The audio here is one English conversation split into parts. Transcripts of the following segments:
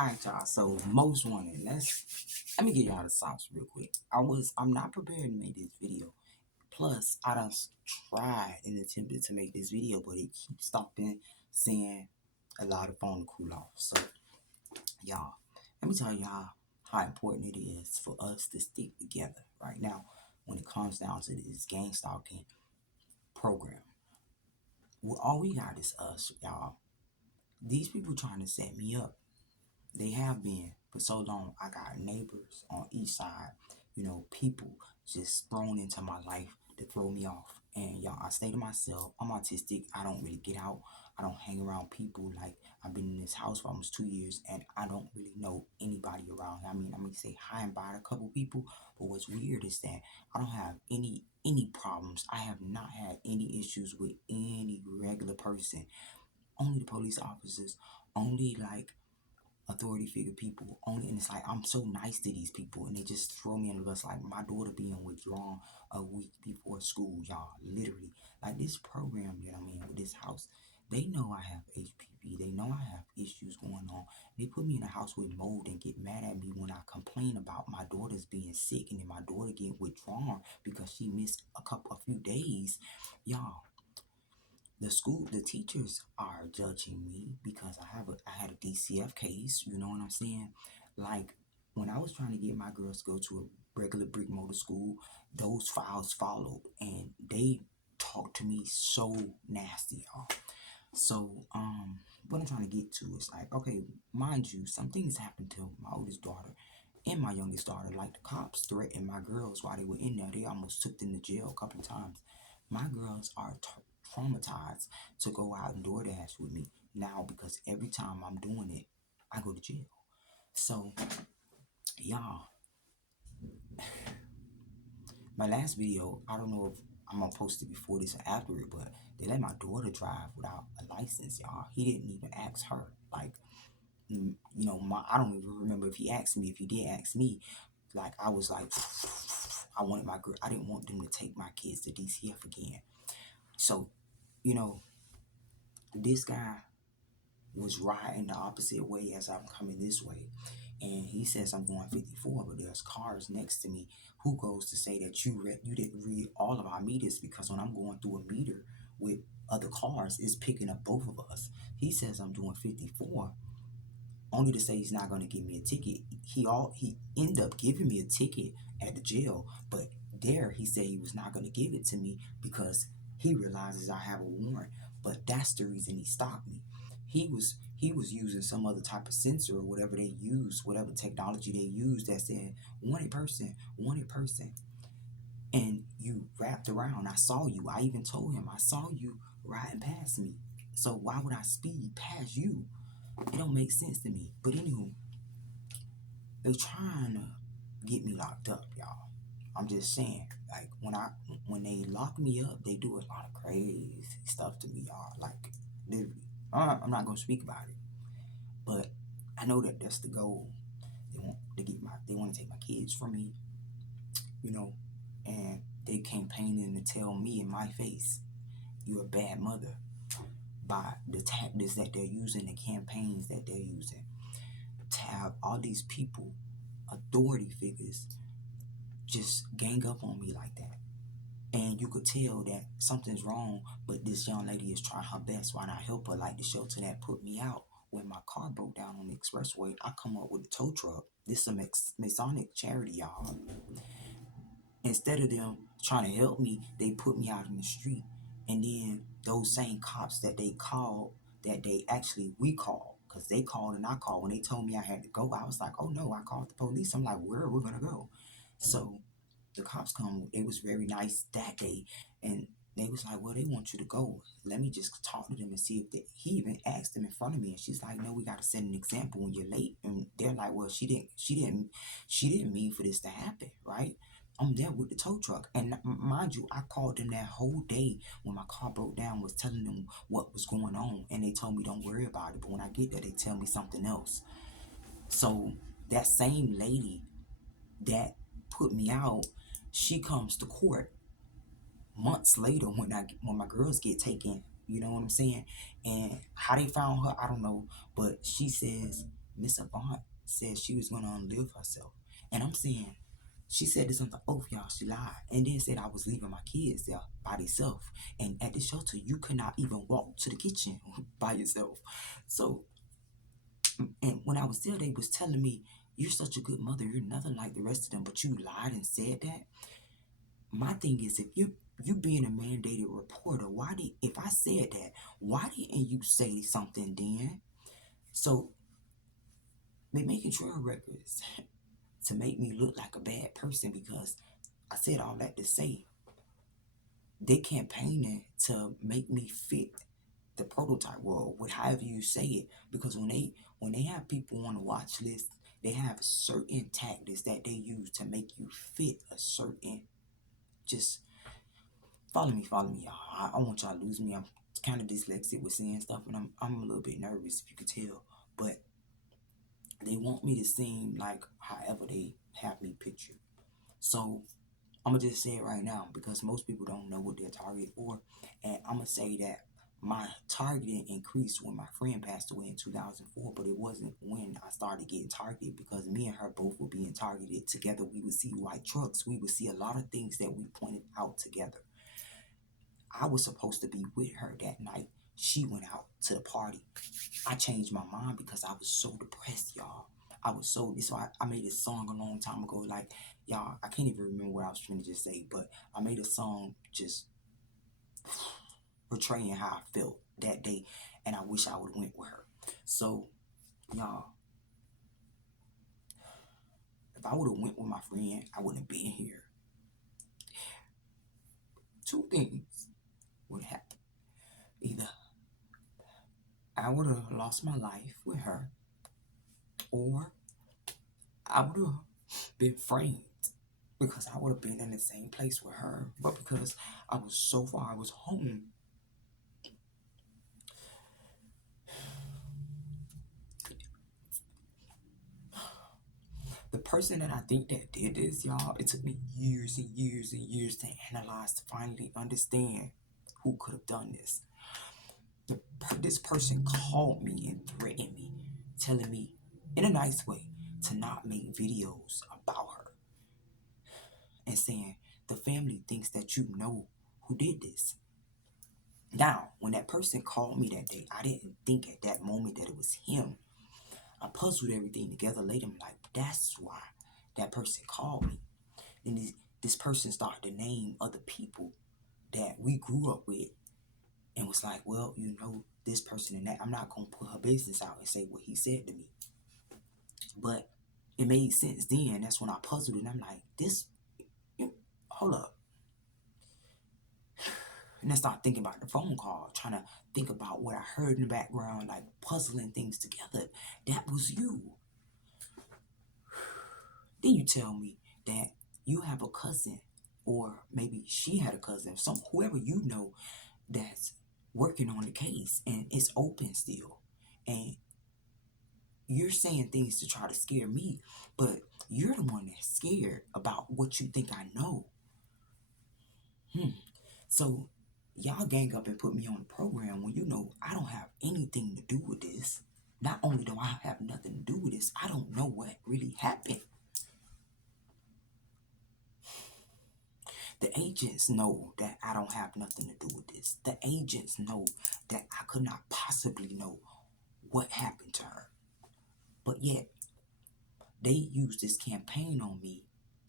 Alright, y'all. So most wanted. Let me get y'all the sauce real quick. I'm not prepared to make this video. Plus, I done tried and attempted to make this video, but it keeps stopping saying a lot of phone to cool off. So y'all, let me tell y'all how important it is for us to stick together right now when it comes down to this gang stalking program. Well, all we got is us, y'all. These people trying to set me up. They have been for so long. I got neighbors on each side, people just thrown into my life to throw me off. And y'all, I stay to myself. I'm autistic. I don't really get out. I don't hang around people. Like, I've been in this house for almost 2 years and I don't really know anybody around. I mean, say hi and bye to a couple people, but what's weird is that I don't have any problems. I have not had any issues with any regular person. Only the police officers, only like authority figure people only, and it's like I'm so nice to these people and they just throw me under the bus. Like my daughter being withdrawn a week before school, y'all, literally. Like this program that I'm in with this house, they know I have HPV, they know I have issues going on. They put me in a house with mold and get mad at me when I complain about my daughter's being sick and then my daughter getting withdrawn because she missed a few days. Y'all, the teachers are judging me because I had a DCF case. You know what I'm saying? Like when I was trying to get my girls to go to a regular brick motor school, those files followed and they talked to me so nasty, y'all. So what I'm trying to get to is like, okay, mind you, some things happened to my oldest daughter and my youngest daughter. Like the cops threatened my girls while they were in there. They almost took them to jail a couple of times. My girls are traumatized to go out and DoorDash with me now because every time I'm doing it, I go to jail. So, y'all, my last video, I don't know if I'm gonna post it before this or after it, but they let my daughter drive without a license, y'all. He didn't even ask her. Like, I don't even remember if he asked me. If he did ask me, like, I was like, I wanted my girl. I didn't want them to take my kids to DCF again. So, you know, this guy was riding the opposite way as I'm coming this way. And he says I'm going 54, but there's cars next to me. Who goes to say that you didn't read all of our meters? Because when I'm going through a meter with other cars, it's picking up both of us. He says I'm doing 54, only to say he's not going to give me a ticket. He ended up giving me a ticket at the jail, but there he said he was not going to give it to me because he realizes I have a warrant. But that's the reason he stopped me. He was using some other type of sensor or whatever they use, whatever technology they use that said wanted person, and you wrapped around. I saw you. I even told him I saw you riding past me. So why would I speed past you? It don't make sense to me. But anywho, they trying to get me locked up, y'all. I'm just saying, like when they lock me up, they do a lot of crazy stuff to me, y'all. Like literally, I'm not gonna speak about it, but I know that that's the goal. They want to take my kids from me, you know, and they campaigning to tell me in my face, you're a bad mother by the tactics that they're using, the campaigns that they're using to have all these people, authority figures, just gang up on me like that. And you could tell that something's wrong, but this young lady is trying her best. Why not help her? Like the shelter that put me out when my car broke down on the expressway, I come up with a tow truck. This is a Masonic charity, y'all. Instead of them trying to help me, they put me out in the street. And then those same cops that they called, we called, because they called and I called. When they told me I had to go, I was like, oh no, I called the police. I'm like, where are we going to go? So the cops come. It was very nice that day. And they was like, well, they want you to go. Let me just talk to them and see if he even asked them in front of me. And she's like, no, we got to set an example when you're late. And they're like, well, she didn't mean for this to happen, right? I'm there with the tow truck. And mind you, I called them that whole day when my car broke down, was telling them what was going on. And they told me, don't worry about it. But when I get there, they tell me something else. So that same lady that put me out, she comes to court months later when my girls get taken. You know what I'm saying? And how they found her, I don't know. But she says Miss Avant said she was gonna unlive herself. And I'm saying, she said this on the oath, y'all, she lied. And then said I was leaving my kids there by themselves. And at the shelter, you could not even walk to the kitchen by yourself. So, and when I was there, they was telling me, you're such a good mother, you're nothing like the rest of them, but you lied and said that. My thing is, if you being a mandated reporter, why did, if I said that, why didn't you say something then? So they making trail records to make me look like a bad person, because I said all that to say they campaigning to make me fit the prototype world, with however you say it. Because when they have people on the watch list, they have certain tactics that they use to make you fit a certain, just follow me, y'all. I want y'all to lose me. I'm kind of dyslexic with saying stuff, and I'm a little bit nervous, if you could tell. But they want me to seem like however they have me pictured. So I'm gonna just say it right now, because most people don't know what they're targeted for, and I'm gonna say that my targeting increased when my friend passed away in 2004, but it wasn't when I started getting targeted, because me and her both were being targeted together. We would see white trucks, we would see a lot of things that we pointed out together. I was supposed to be with her that night. She went out to the party. I changed my mind because I was so depressed, y'all. I was so I made a song a long time ago. Like, y'all, I can't even remember what I was trying to just say, but I made a song just portraying how I felt that day, and I wish I would have went with her. So, y'all, if I would have went with my friend, I wouldn't have been here. Two things would happen. Either I would have lost my life with her, or I would have been framed, because I would have been in the same place with her. But because I was so far, I was home. The person that I think that did this, y'all, it took me years and years and years to analyze, to finally understand who could have done this. This person called me and threatened me, telling me in a nice way to not make videos about her, and saying the family thinks that you know who did this. Now, when that person called me that day, I didn't think at that moment that it was him. I puzzled everything together later. I'm like, that's why that person called me. And this person started to name other people that we grew up with, and was like, well, you know, this person and that. I'm not going to put her business out and say what he said to me. But it made sense then. That's when I puzzled it. And I'm like, hold up. And I started thinking about the phone call, trying to think about what I heard in the background, like puzzling things together. That was you. Then you tell me that you have a cousin, or maybe she had a cousin, whoever you know that's working on the case and it's open still. And you're saying things to try to scare me, but you're the one that's scared about what you think I know. So y'all gang up and put me on the program when you know I don't have anything to do with this. Not only do I have nothing to do with this, I don't know what really happened. The agents know that I don't have nothing to do with this. The agents know that I could not possibly know what happened to her. But yet, they use this campaign on me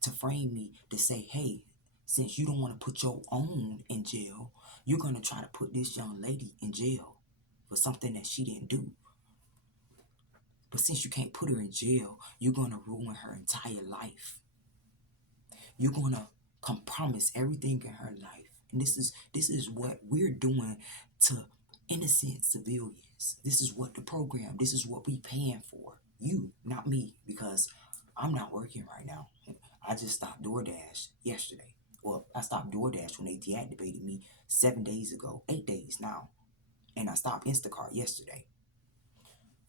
to frame me, to say, hey, since you don't want to put your own in jail, you're going to try to put this young lady in jail for something that she didn't do. But since you can't put her in jail, you're going to ruin her entire life. You're going to compromise everything in her life. And this is what we're doing to innocent civilians. This is what the program, this is what we paying for. You, not me, because I'm not working right now. I just stopped DoorDash yesterday. Well, I stopped DoorDash when they deactivated me 7 days ago, 8 days now. And I stopped Instacart yesterday.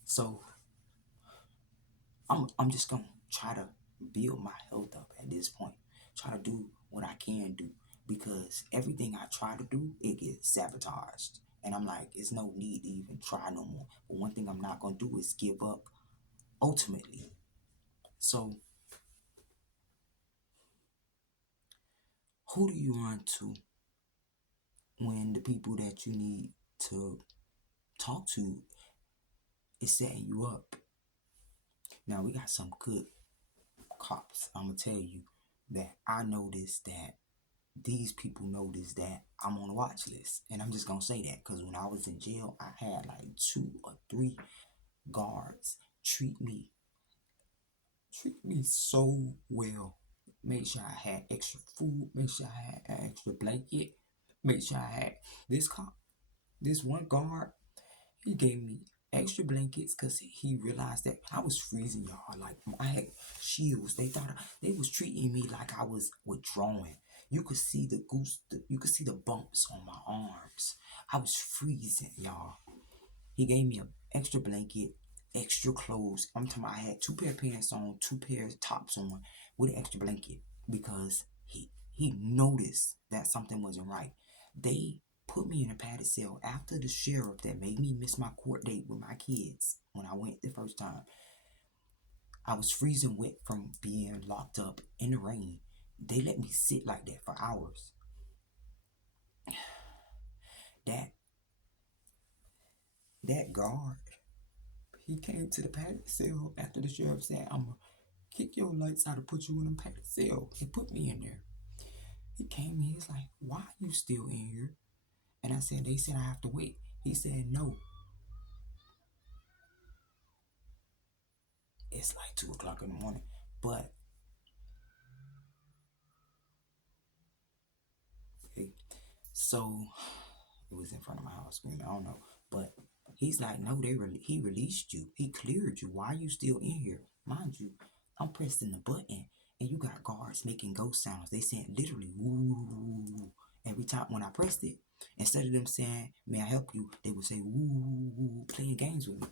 So I'm just gonna try to build my health up at this point. Try to do what I can do, because everything I try to do, it gets sabotaged. And I'm like, it's no need to even try no more. But one thing I'm not gonna do is give up ultimately. So who do you run to when the people that you need to talk to is setting you up? Now we got some good cops. I'm gonna tell you that I noticed that these people noticed that I'm on a watch list, and I'm just gonna say that because when I was in jail, I had like 2 or 3 guards treat me so well. Make sure I had extra food. Make sure I had an extra blanket. Make sure I had this cop. This one guard, he gave me extra blankets because he realized that I was freezing, y'all. Like I had shields. They thought they was treating me like I was withdrawing. You could see the goose. You could see the bumps on my arms. I was freezing, y'all. He gave me an extra blanket, extra clothes. I'm talking about I had 2 pair of pants on, 2 pairs of tops on with an extra blanket because he noticed that something wasn't right. They put me in a padded cell after the sheriff that made me miss my court date with my kids when I went the first time. I was freezing wet from being locked up in the rain. They let me sit like that for hours. That that guard, he came to the padded cell after the sheriff said, "I'm gonna kick your lights out and put you in a padded cell." He put me in there. He came in, he's like, "Why are you still in here?" And I said, "They said I have to wait." He said, "No, it's like 2 o'clock in the morning." But okay, so it was in front of my house screaming. I don't know, but he's like, "No, he released you. He cleared you. Why are you still in here?" Mind you, I'm pressing the button, and you got guards making ghost sounds. They saying literally "woo" every time when I pressed it. Instead of them saying, "May I help you?" they would say "woo," playing games with me.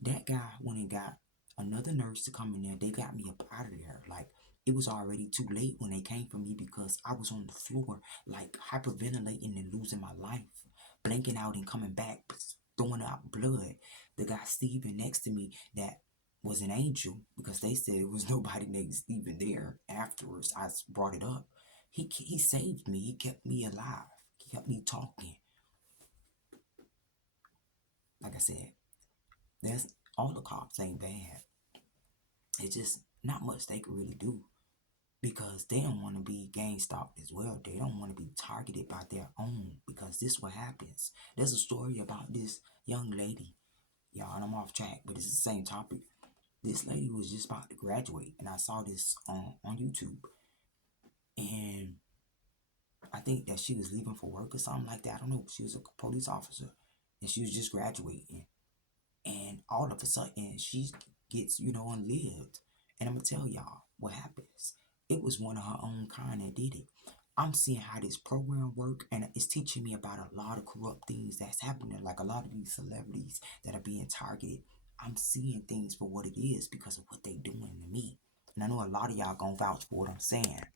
That guy went and got another nurse to come in there. They got me up out of there. Like it was already too late when they came for me because I was on the floor, like hyperventilating and losing my life, blanking out and coming back, throwing out blood. The guy Steven next to me that was an angel because they said there was nobody named Steven there. Afterwards, I brought it up. He saved me. He kept me alive. He kept me talking. Like I said, there's all the cops ain't bad. It's just not much they could really do because they don't want to be gang stalked as well. They don't want to be targeted by their own because this what happens. There's a story about this young lady, y'all, and I'm off track, but it's the same topic. This lady was just about to graduate, and I saw this on YouTube, and I think that she was leaving for work or something like that. I don't know. She was a police officer, and she was just graduating, and all of a sudden she gets unlived. And I'm gonna tell y'all what happens. It was one of her own kind that did it. I'm seeing how this program work, and it's teaching me about a lot of corrupt things that's happening, like a lot of these celebrities that are being targeted. I'm seeing things for what it is because of what they doing to me, and I know a lot of y'all gonna vouch for what I'm saying.